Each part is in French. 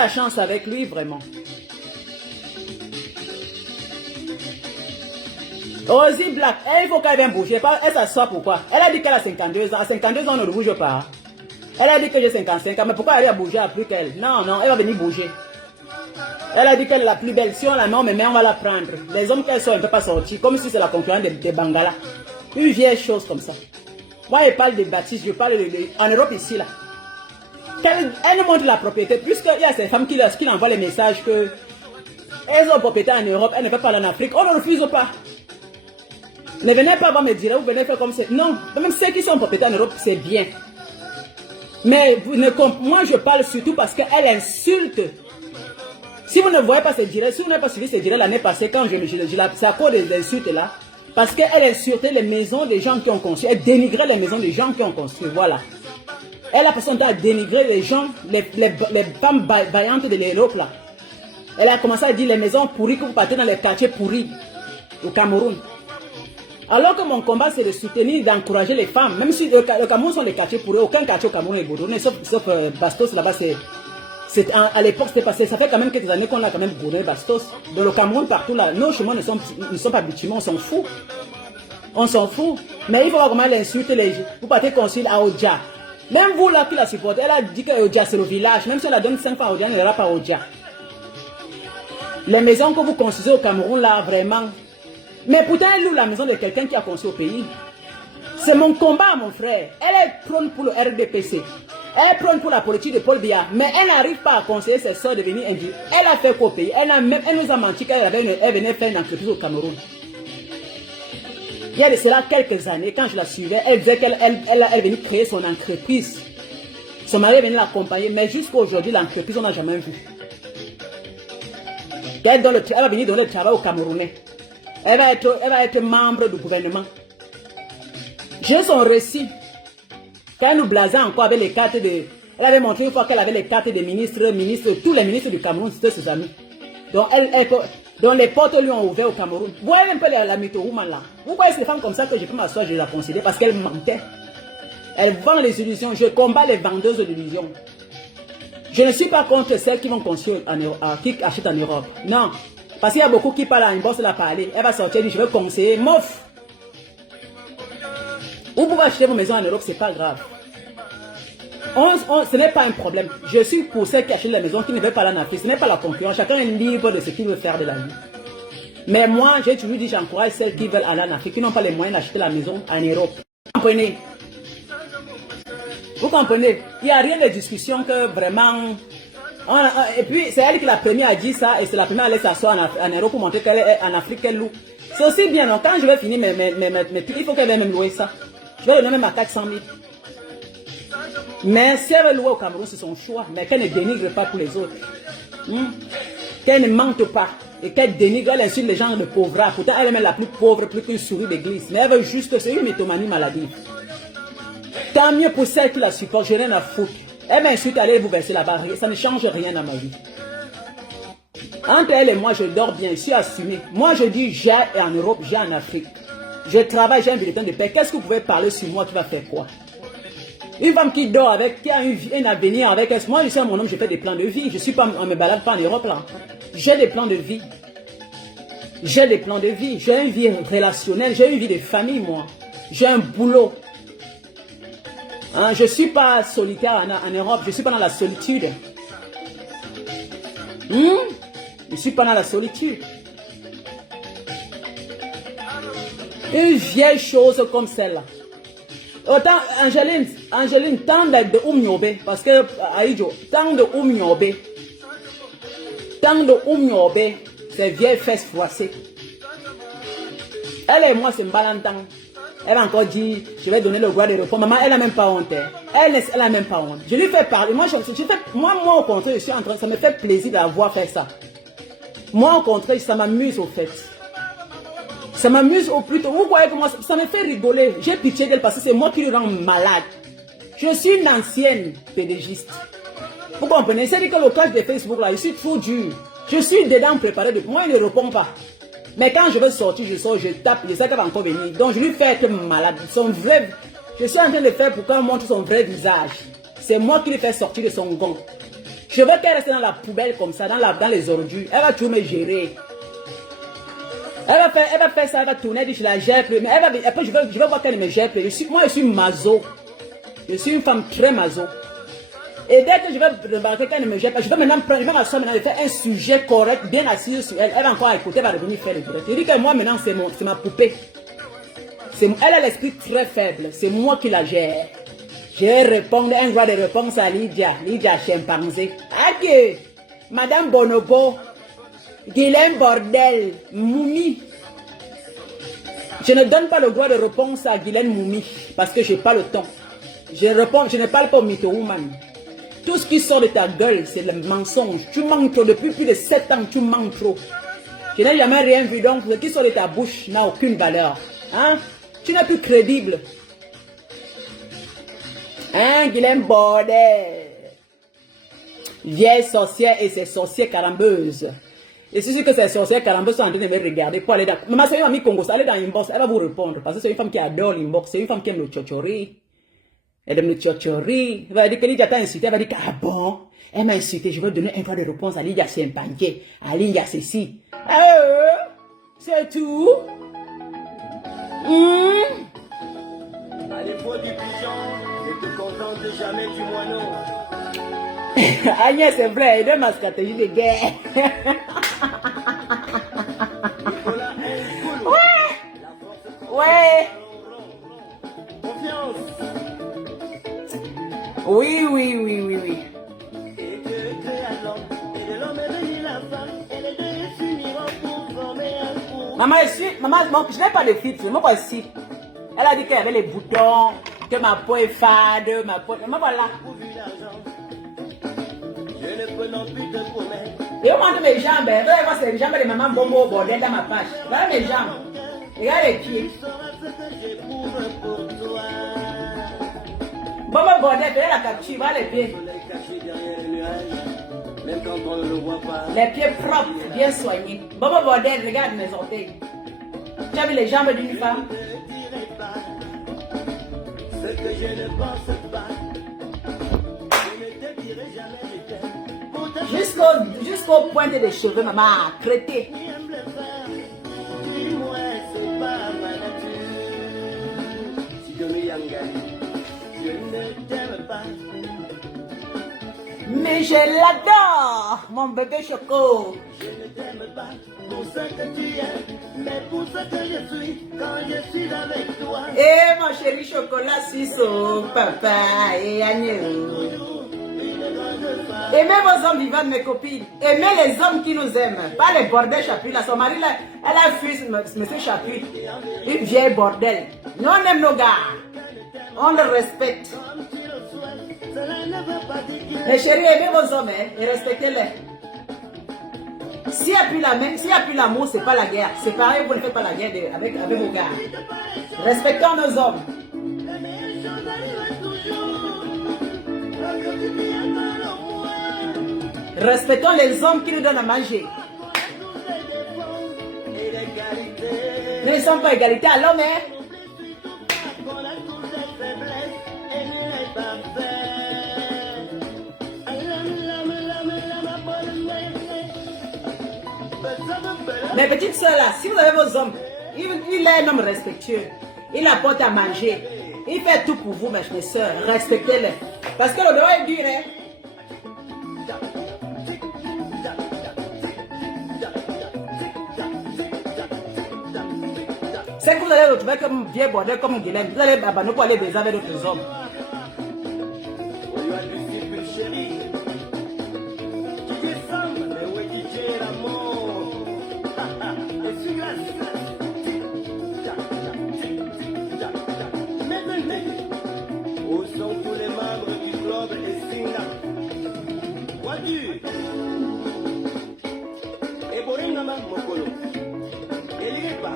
la chance avec lui, vraiment. Rosie Black, il faut qu'elle vienne bouger. Elle s'assoit pourquoi? Elle a dit qu'elle a 52 ans. À 52 ans, on ne bouge pas. Elle a dit que j'ai 55 ans. Mais pourquoi elle a bougé à plus qu'elle? Non, non, elle va venir bouger. Elle a dit qu'elle est la plus belle. Si on la met, on va la prendre. Les hommes qu'elle sort, elle ne peut pas sortir. Comme si c'est la concurrence des Bangala. Une vieille chose comme ça. Moi, je parle de Baptiste, je parle en Europe ici, là. Elle nous montre la propriété. Puisqu'il y a ces femmes qui envoient les messages que elles ont propriété en Europe, elles ne peuvent pas aller en Afrique. On ne refuse pas. Ne venez pas me dire, vous venez faire comme ça. Non, même ceux qui sont propriétaires en Europe, c'est bien. Mais moi, je parle surtout parce qu'elle insulte. Si vous ne voyez pas ces directs, si vous n'avez pas suivi ces directs l'année passée, quand c'est à cause des insultes là, parce qu'elle insultait les maisons des gens qui ont construit, elle dénigrait les maisons des gens qui ont construit, voilà. Elle a passé à dénigrer les gens, les femmes vaillantes de l'Europe là. Elle a commencé à dire les maisons pourries que vous partez dans les quartiers pourris au Cameroun. Alors que mon combat, c'est de soutenir, d'encourager les femmes. Même si le Cameroun sont les quartiers pourris, aucun quartier au Cameroun est goudronné, sauf Bastos là-bas, à l'époque, c'était passé. Ça fait quand même quelques années qu'on a quand même goudronné Bastos. Dans le Cameroun, partout là, nos chemins ne sont pas bitumineux, on s'en fout. On s'en fout. Mais il faut voir comment elle insulte les gens. Vous partez construire à Oja. Même vous là qui la supportez, elle a dit que Oja c'est le village. Même si elle la donne 5 fois à Oja, elle n'ira pas à Oja. Les maisons que vous construisez au Cameroun là, vraiment. Mais pourtant, elle loue la maison de quelqu'un qui a construit au pays. C'est mon combat, mon frère. Elle est prône pour le RDPC. Elle est prône pour la politique de Paul Biya. Mais elle n'arrive pas à conseiller ses soeurs de venir indiquer. Elle a fait quoi au pays? Elle nous a menti qu'elle venait faire une entreprise au Cameroun. Il y a de cela quelques années, quand je la suivais, elle disait qu'elle venait créer son entreprise. Son mari venait l'accompagner, mais jusqu'à aujourd'hui, l'entreprise, on n'a jamais vu. Elle va venir donner le travail aux Camerounais. Elle va être membre du gouvernement. J'ai son récit. Quand elle nous blasait encore avec les cartes de... Elle avait montré une fois qu'elle avait les cartes des ministres, tous les ministres du Cameroun, c'était ses amis. Donc, les portes lui ont ouvert au Cameroun. Vous voyez un peu la mytho-woman là. Vous voyez ces femmes comme ça que je peux m'asseoir, je la considère parce qu'elle mentait. Elle vend les illusions. Je combats les vendeuses d'illusions. Je ne suis pas contre celles qui vont construire qui achètent en Europe. Non. Parce qu'il y a beaucoup qui parlent à une bosse, la parler. Elle va sortir et dire, je veux conseiller. Mof. Vous pouvez acheter vos maisons en Europe, c'est pas grave. Ce n'est pas un problème. Je suis pour celles qui achètent la maison, qui ne veulent pas aller en Afrique. Ce n'est pas la concurrence. Chacun est libre de ce qu'il veut faire de la vie. Mais moi, j'ai toujours dit, j'encourage celles qui veulent aller en Afrique, qui n'ont pas les moyens d'acheter la maison en Europe. Vous comprenez? Vous comprenez? Il n'y a rien de discussion que vraiment... Et puis, c'est elle qui la première à dire ça, et c'est la première à aller s'asseoir en Europe pour montrer qu'elle est en Afrique, qu'elle loue. C'est aussi bien, donc quand je vais finir mes trucs, il faut qu'elle vienne même louer ça. Je vais le donner même à 400 000. Mais si elle veut louer au Cameroun, c'est son choix, mais qu'elle ne dénigre pas pour les autres. Qu'elle ne mente pas, et qu'elle dénigre, elle insulte les gens de pauvres. Pourtant, elle est même la plus pauvre, plus qu'une souris d'église. Mais elle veut juste, c'est une mythomanie maladive. Tant mieux pour celle qui la supporte, je n'ai rien à foutre. Elle m'insulte, allez vous verser là-bas, ça ne change rien dans ma vie. Entre elle et moi, je dors bien, je suis assumé. Moi, je dis, j'ai en Europe, j'ai en Afrique. Je travaille, j'ai un bulletin de paix. Qu'est-ce que vous pouvez parler sur moi qui va faire quoi? Une femme qui dort avec, qui a un avenir avec elle. Moi, je suis mon homme, je fais des plans de vie. Je suis pas, on me balade pas en Europe là. J'ai des plans de vie. J'ai des plans de vie. J'ai une vie relationnelle, j'ai une vie de famille, moi. J'ai un boulot. Hein, je ne suis pas solitaire en Europe, je ne suis pas dans la solitude. Je ne suis pas dans la solitude. Une vieille chose comme celle-là. Autant, Angeline, tant de Oumniobe, parce que, Aïdjo, tant de Oumniobe, ces vieilles fesses froissées. Elle et moi, c'est Mbalantan. Elle a encore dit, je vais donner le droit de repos. Maman, elle n'a même pas honte. Elle n'a même pas honte. Je lui fais parler. Moi, au contraire, je suis en train, ça me fait plaisir d'avoir fait ça. Moi, au contraire, ça m'amuse au fait. Ça m'amuse au plus tôt. Vous voyez que moi, ça me fait rigoler. J'ai pitié d'elle parce que c'est moi qui le rends malade. Je suis une ancienne pédagogiste. Vous comprenez? C'est-à-dire que le cas de Facebook, là, je suis trop dur. Je suis dedans préparé. Moi, il ne répond pas. Mais quand je veux sortir, je sors, je tape, je sais qu'elle va encore venir. Donc je lui fais être malade. Son vrai, je suis en train de faire pour qu'elle montre son vrai visage. C'est moi qui lui fais sortir de son gond. Je veux qu'elle reste dans la poubelle comme ça, dans les ordures. Elle va toujours me gérer. Elle va faire ça, elle va tourner, elle dit je la gère plus. Mais après je vais voir qu'elle me gère plus. Moi je suis maso. Je suis une femme très maso. Et dès que je vais remarquer qu'elle ne me gère pas, je vais m'asseoir maintenant et faire un sujet correct, bien assis sur elle. Elle va encore écouter, elle va revenir faire le direct. Je dis que moi maintenant c'est ma poupée. Elle a l'esprit très faible, c'est moi qui la gère. Je vais répondre un droit de réponse à Lydia chimpanzé. Ok, Madame Bonobo, Guylaine Bordel, Moumi. Je ne donne pas le droit de réponse à Guylaine Moumi parce que je n'ai pas le temps. Je ne parle pas au mytho woman. Tout ce qui sort de ta gueule, c'est le mensonge. Tu mens trop. Depuis plus de 7 ans, tu mens trop. Je n'ai jamais rien vu, donc ce qui sort de ta bouche n'a aucune valeur. Hein? Tu n'es plus crédible. Hein, Guylaine Bordel? Vieille sorcière et ses sorcières carambeuses. Et c'est sûr que ces sorcières carambeuses sont en train de me regarder pour aller dans... Maman, c'est une amie congolaise, allez dans l'inbox, elle va vous répondre. Parce que c'est une femme qui adore l'inbox, c'est une femme qui aime le tchotchori. Elle aime le tchotchori. Elle va dire que Lydia t'a insulté, elle va dire que, ah bon, elle m'a insulté, je vais donner un droit de réponse à Lydia Chimpanzé, à Lydia ceci. C'est tout. À l'époque du pigeon, ne te contente jamais du moineau. Agnès, c'est vrai, elle est ma stratégie de guerre. Ouais. Confiance. Oui. Et Dieu créa l'homme, et de l'homme est venue la femme, et les deux s'uniront pour former un couple. Maman, je n'ai pas de filtre, moi voici. Elle a dit qu'elle avait les boutons, que ma peau est fade, ma peau... Mais voilà. Je ne peux non plus te promettre. Et on montre mes jambes, vous allez voir, c'est les jambes de maman Bombo au bordel dans ma page. Voilà mes jambes. Regarde les pieds. Tu sauras ce que j'éprouve pour toi. Bombo bordel, fais la capture, voilà les pieds. On est caché derrière le nuage, même quand on ne le voit pas. Les pieds propres, bien soignés. Bombo bordel, regarde mes orteils. Tu as vu les jambes d'une femme? Je ne dirai pas ce que je ne pense pas. Je ne te dirai jamais je t'aime. Pour te Jusqu'au pointe des cheveux, maman, traité. qui aime le faire, dis-moi, c'est pas ma nature. Si je me yangali, je ne t'aime pas. Mais je l'adore, mon bébé Choco. Je ne t'aime pas pour ce que tu es, mais pour ce que je suis quand je suis avec toi. Eh, mon chéri chocolat suisse, oh, papa, et Agneau. Une grande femme. Aimez vos hommes vivants, mes copines. Aimez les hommes qui nous aiment. Pas les bordels Chapuis. Là, son mari, là, elle a fui monsieur Chapuis. Une vieille bordel. Nous, on aime nos gars. On le respecte. Comme tu le souhaites, cela ne veut pas dire qu'il Mais chérie, aimez vos hommes hein, et respectez-les. S'il n'y a plus la main, s'il n'y a plus l'amour, c'est pas la guerre. C'est pareil, vous ne faites pas la guerre avec vos gars. Respectons nos hommes. les meilleures choses arrivent toujours. Lorsque tu viens dans le moins, Respectons les hommes qui nous donnent à manger. on a tous les défauts et les qualités. Nous ne sommes pas égalité à l'homme, hein. N'oublie surtout pas qu'on a tous les faiblesses et nul n'est parfait. Mes petites soeurs là, si vous avez vos hommes, il est un homme respectueux. Il apporte à manger. Il fait tout pour vous, mes soeurs. Respectez-les. Parce que le droit est dur, hein. C'est que vous allez retrouver comme vieux bordel, comme Guylaine. Vous allez abandonner pour aller baiser avec d'autres hommes. Où sont tous les membres du club et Singa? Wadu et Boringa Mokolo Elipa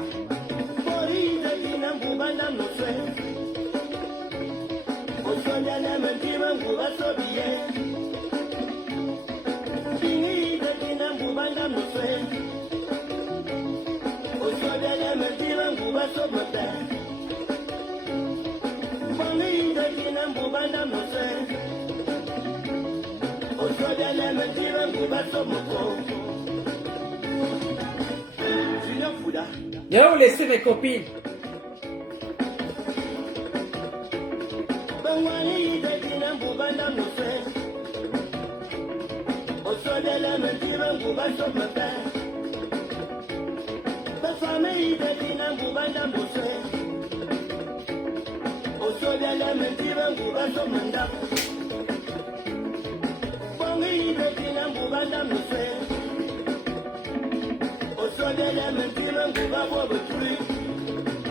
Boringa Dinambubana Mose Osonia Namantima Mbuba Sobie Binida Dinambubana Mose Osonia Namantima Mbuba Sobie Boringa Dinambubana Mose Je vais vous laisser mes copines.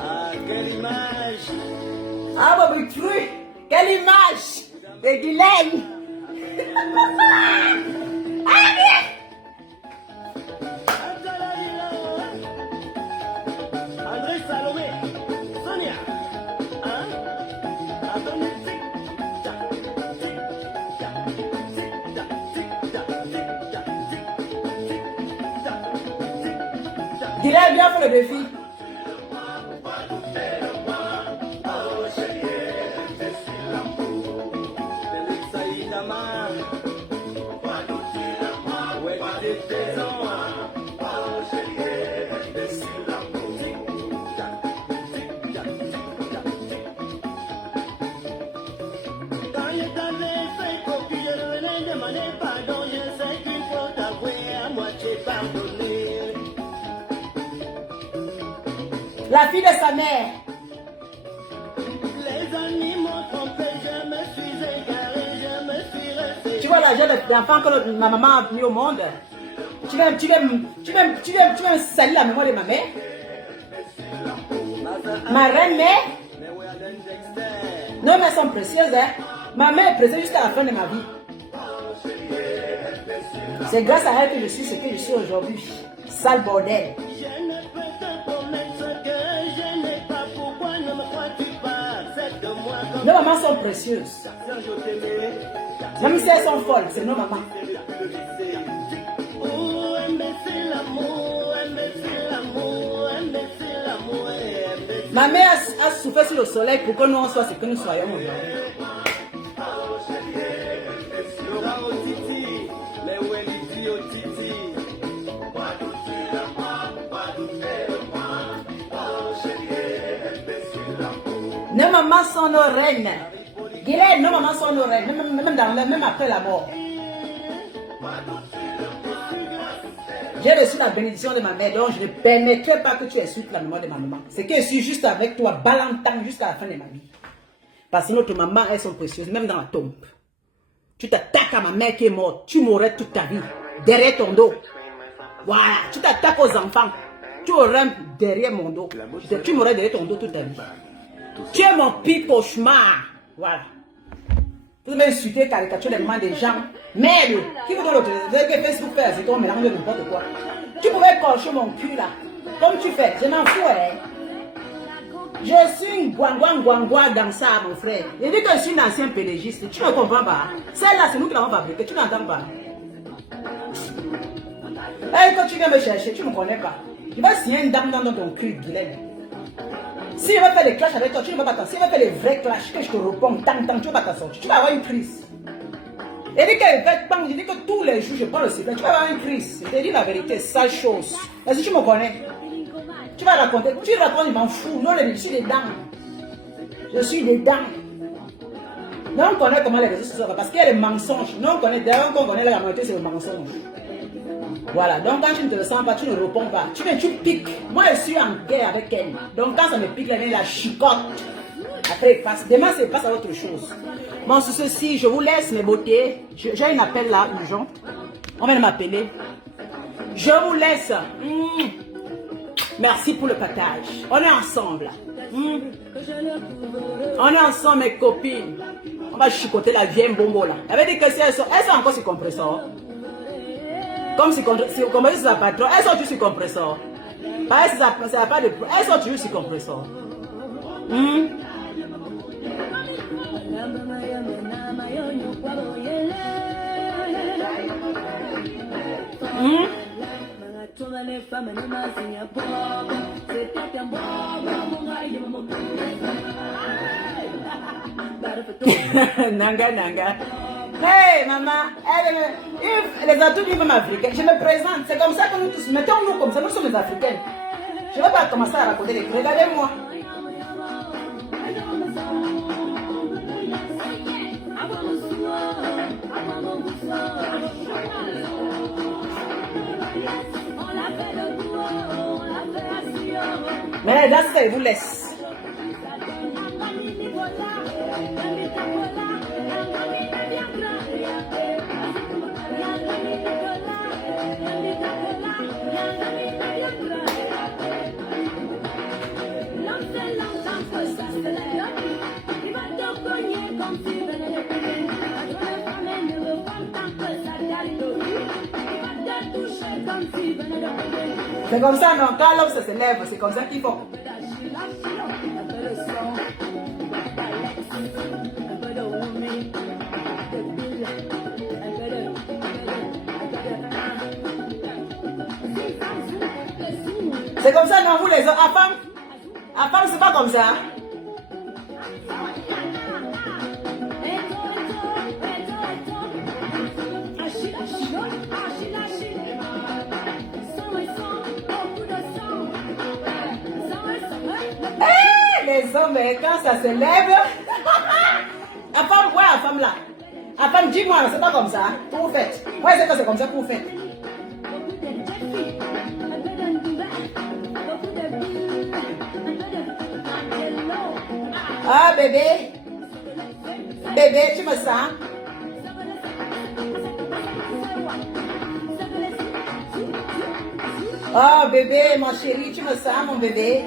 Ah, quelle image! Ah, bah, quelle image de Guylaine. André Salomé, Sonia, hein? Attendez, tic-tac, tic-tac, tic-tac, tic-tac, tic-tac, tic-tac, tic-tac. Guylaine, viens faire le défi. La fille de sa mère. Les amis m'ont trompé, je me suis égaré, je me suis resté. Tu vois l'âge d'enfant que ma maman a mis au monde. Tu vas salir la mémoire de ma mère. Ma reine mère. Non, mais elles sont précieuses, hein. Ma mère est précieuse jusqu'à la fin de ma vie. C'est grâce à elle que je suis ce que je suis aujourd'hui. Sale bordel. Je ne peux te promettre ce que je n'ai pas. Pourquoi ne me crois-tu pas? C'est de moi comme Nos mamans sont précieuses. Sergio t'aimais. Même si elles sont folles, c'est nos mamans. Oh, imbécile l'amour, imbécile l'amour, imbécile l'amour, imbécile. Ma mère a souffert sur le soleil pour que nous on soit ce que nous soyons aujourd'hui. Laura au titi, mais où est Lydie au titi? Nos mamans sont nos reines. Guylaine, nos mamans sont nos reines, même après la mort. J'ai reçu la bénédiction de ma mère, donc je ne permettrai pas que tu insultes la mémoire de ma maman. C'est que je suis juste avec toi, balantant jusqu'à la fin de ma vie. Parce que notre maman, elles sont précieuses, même dans la tombe. Tu t'attaques à ma mère qui est morte, tu mourrais toute ta vie, derrière ton dos. Voilà, tu t'attaques aux enfants, tu aurais derrière mon dos. Tu mourrais derrière ton dos toute ta vie. Tu es mon pire cauchemar. Voilà. Vous avez insulté, caricature les mains des gens. Merde, qui vous donne l'autre? Vous avez que Facebook fait, c'est qu'on mélange n'importe quoi. Tu pouvais cocher mon cul là. Comme tu fais, je m'en fous, hein. Je suis une guangua dans ça, mon frère. Je dis que je suis une ancienne pédégiste. Tu ne comprends pas. Celle-là, c'est nous qui l'avons fabriquée. Tu n'entends pas. Et quand tu viens me chercher, tu ne me connais pas. Je vais signer une dame dans ton cul, Guylaine. Si je vais faire des clashs avec toi, tu ne vas pas t'en sortir. Si je vais faire des vrais clashs, que je te réponds, tu ne vas pas t'en sortir. Tu vas avoir une crise. Et dit je dis que tous les jours, je prends le sifflet, tu vas avoir une crise. Je te dis la vérité, sale chose. Mais si tu me connais, tu vas raconter. Tu racontes, je m'en fous. Non, je suis dedans. Je suis dedans. Non, on connaît comment les réseaux sociaux sont. Parce qu'il y a les mensonges. Non, on connaît, d'ailleurs, on connaît la majorité, c'est le mensonge. Voilà, donc quand tu ne te le sens pas, tu ne réponds pas. Tu piques. Moi, je suis en guerre avec elle. Donc quand ça me pique, elle la chicote. Après, il passe. Demain, c'est passe à autre chose. Bon, sur ceci, je vous laisse mes beautés. J'ai un appel là, urgent. On vient de m'appeler. Je vous laisse. Merci pour le partage. On est ensemble. On est ensemble, mes copines. On va chicoter la vieille bombo là. Elle veut dire que si elles sont encore sur compresseur. Comme si c'est sa patron, elles sont toujours sur compresseur. Parce que ça n'a pas de. Elles sont toujours sur compresseur. Nanga. Hey, maman, les atouts du même africain, je me présente, c'est comme ça que nous tous, mettons-nous comme ça, nous sommes les Africains. Je ne vais pas commencer à raconter les trucs, regardez-moi. Mais là, ça, il vous laisse. C'est comme ça, non? Quand l'homme se lève, c'est comme ça qu'il faut. C'est comme ça, non? Vous les hommes, à femme, c'est pas comme ça. Les hommes, quand ça se lève, à femme là. À femme, dis-moi, c'est pas comme ça. Que vous faites? Ouais, c'est que c'est comme ça que vous faites. Ah, bébé. Bébé, tu me sens? Oh, bébé, mon chéri, tu me sens, mon bébé?